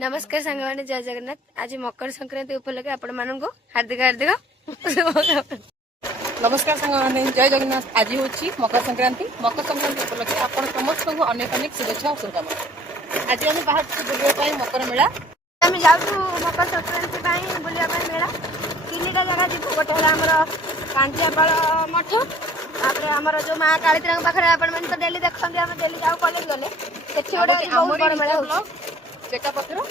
नमस्कार सांग मैंने जय जगन्नाथ। आज मकर संक्रांति उपलक्षे आपण मानक हार्दिक हार्दिक नमस्कार सांग मैंने जय जगन्नाथ। आज हूँ मकर संक्रांति उपलक्षे आपण समस्त को अनेक अनेक शुभेच्छा और शुभकामना। आज आम बाहर बुलाई मकर मेला आम जाऊँ मकर संक्रांति बुलाया मेला तीनटा जगह जी गोटे है कांजियापाल मठ तापर आमर जो माँ कालीती पाखे आपण मैंने तो डेली देखते आम डेली जाऊ कॉलेज गले सेठी गोटे बहुत बड़ मेला हो चेका पत्र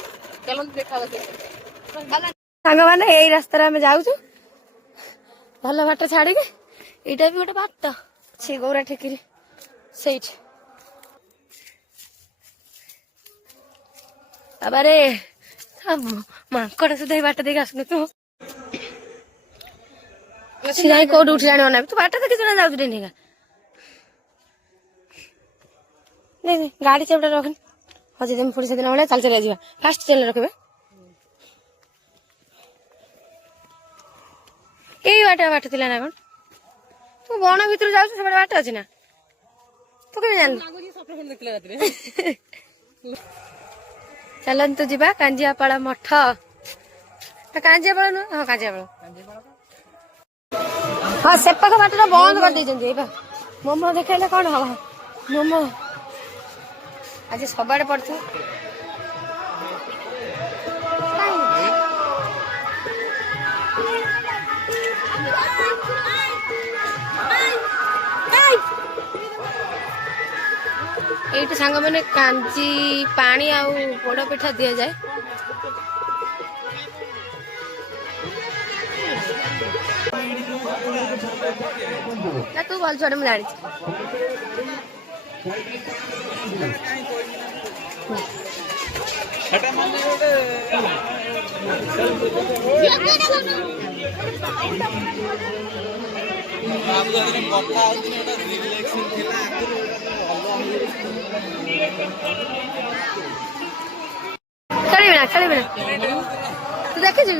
चलो देखा सांग मैंने यही रास्ता आम जाऊँ भल बाट छाड़ी यहाँ भी गोटे बाट से गौरा ठेकी से माकड़ सुधा बाट देख आसनु तू सिधाई कौट उठी जाने ना तू बाट देखी ना जाऊ डेनिका नहीं गाड़ी चेपटा रखनी हजे दिन पुड़ी से दिन भाई चल चल फास्ट चल रखे यही बाट थी ना कौन तू बण भर जाऊ से बाट अच्छी ना तू कमी जान चलतु जा कांजियापाल मठ कांजियापाल नुह हाँ कांजियापाल हाँ सेपाख बाटा बंद कर मोमो देखा कौन हम मोमो आज सब आड़े पड़े ये सांग मैंने कांजी पानी आउ पोड़ पिठा दि जाए तू भल छुआ मुझे जानी खेल तू देखे जी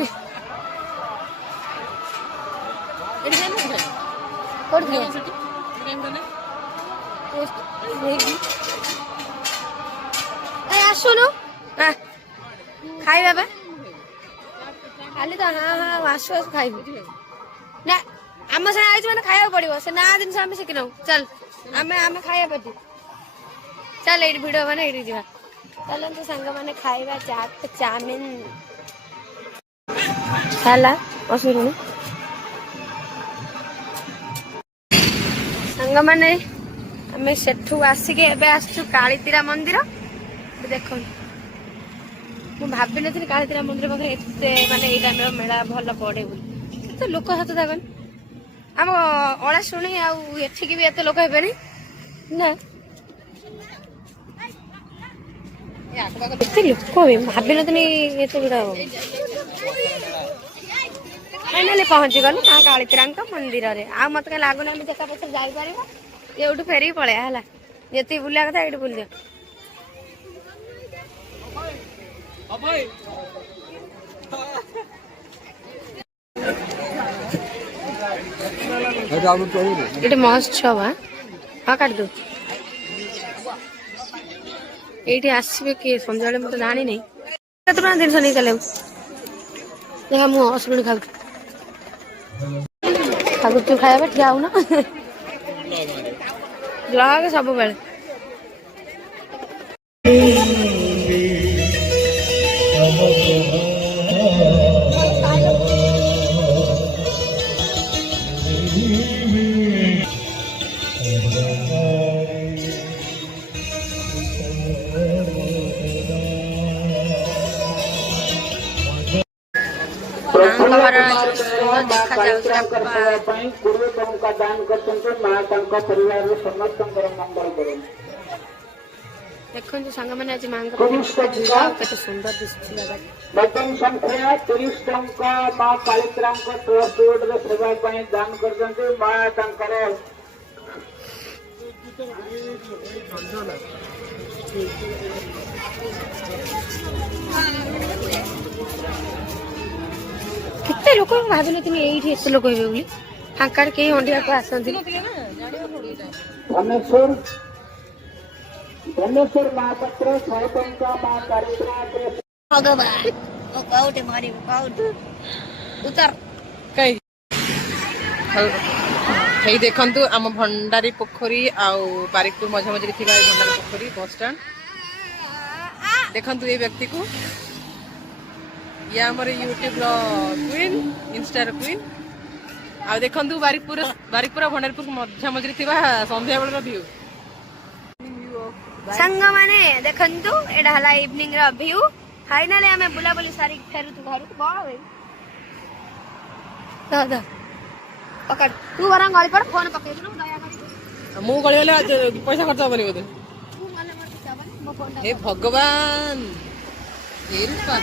आसुनु खाइबा खाली तो हाँ हाँ आसु आसु खाइबू ना आम सागे आई मैंने खाया पड़ो से ना जिन आम शिखी नौ चल आम आम खाया पटी चल ये भिड मैंने ये जा चलते सांग मैंने खाइबा चाट चाउमिन साला असुर सांग मैंने आम सेठू आसिक आसचु कालीतीरा मंदिर देख मुझे भाभी नी कालीतीरा मंदिर पाखे एत मानने ये टाइम मेला भल पड़े बोली लोक सत देखन आम अड़ा शुणी आठिक भी एत लोक हे ना भाभी नी एत गुड़ा फाइनाली पहुंची गलु माँ कालीतीरा मंदिर में आ मत कहीं लगुना देखा पछे जापर ये फेरिक पलैया है ये बुला कथा ये बुल दियो ये महोत्सव हाँ काट दो ये आसवे किए सन्ध्या मत जानी नहीं केतना जिन नहीं चले देखा मुझे असुणी खाऊ तू खाया ठीक आउ ना ब्लॉग सब बेले देखो सांग मैंने आज माँ सुंदर दिखती संख्या 30 टंका माँ कालीतीरा ट्रस्ट रोड सेवा दान कर माँ केते लोक भाभी नी ये एत लोक हे फांका कहीं अंडिया को आसती धनेश्वर महापात्र 100 टंका माँ कालीतीरा भगवान ओ काउटे मारी काउट उतर कई हेई देखंतु आम भंडारी पोखरी आउ बारिकपुर मझा मझी थिबा ए भंडारी पोखरी बस स्टैंड देखंतु ए व्यक्ति को या हमर यूट्यूब रो क्वीन इंस्टा रो क्वीन आ देखंतु बारिकपुर भंडारीपुर मझा मझी थिबा संध्या बेल रो व्यू संग माने देखंतु एडा हला इवनिंग रो व्यू फाइनली हमें बुला बुली सारी फेरु तू घर को भाई दादा पकड़ तू वरंग गली पर फोन पकड़ दू दया करी मु गली वाले पैसा खर्च होबनी बोले तू माले मर के जाबनी मो फोन हे भगवान हे रूपा